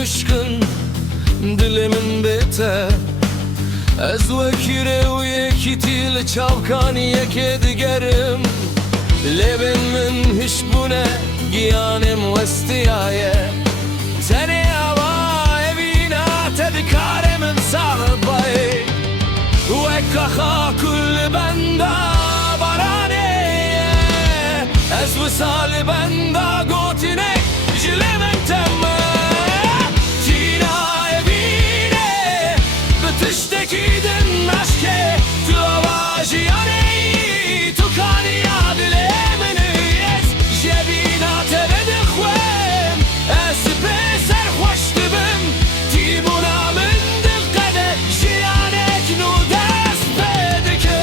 hışkın dilimin bete Ez vekire u yekitil çavkani yeke digerim Levin min hışbune giyanim vestiyaye Seni ava evina tedikaremin sağbay Vekkaha kul benda baraneye Ez visali benda gotinek jilemin temme Tina evine Bütüştekidin aşke Tu avajiyane Tu kaniya dilemini Ez jebina tevedi khwem Ez peser hoş dibim Tibuna min dikkade Jiyanek nu dest bedike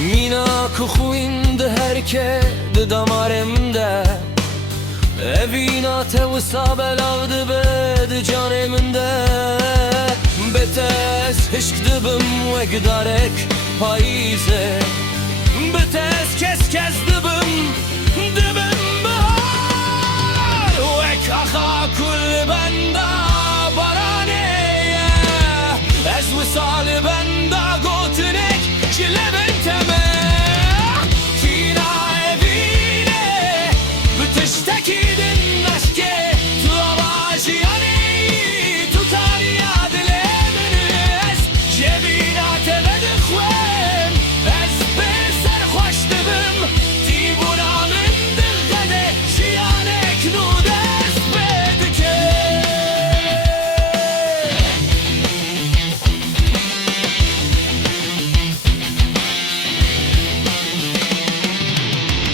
Mina kukhwin de herke de damarımda Evina te wisa belavdı bed canımda Betes hışk dibim ve gidarek payize Betes kes dibim bahar Vek aha kul benda baraneye Ez wisali benda gotinek jilebin teme Tiştekidin aşke Tu avajiyane Tu kaniya dilemini Ez jebina tevedi khwem Ez beser hoş dibim Tibuna min dikkade Jiyanek nu dest bedike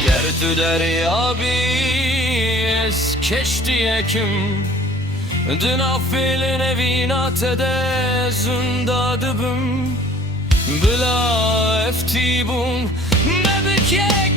Gertü derya keştiye kim Dün affilin evina tede zunda dibim Bila eftibun mebikek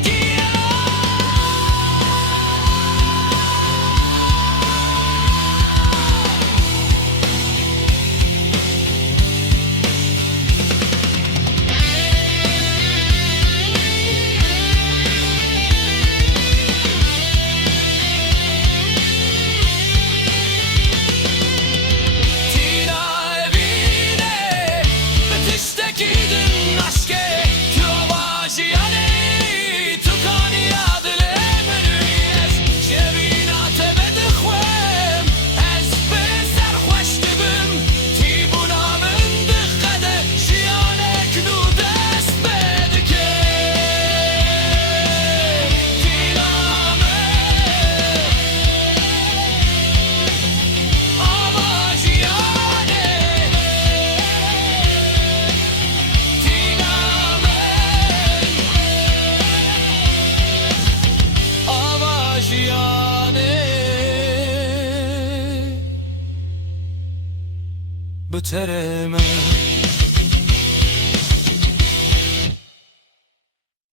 Biterim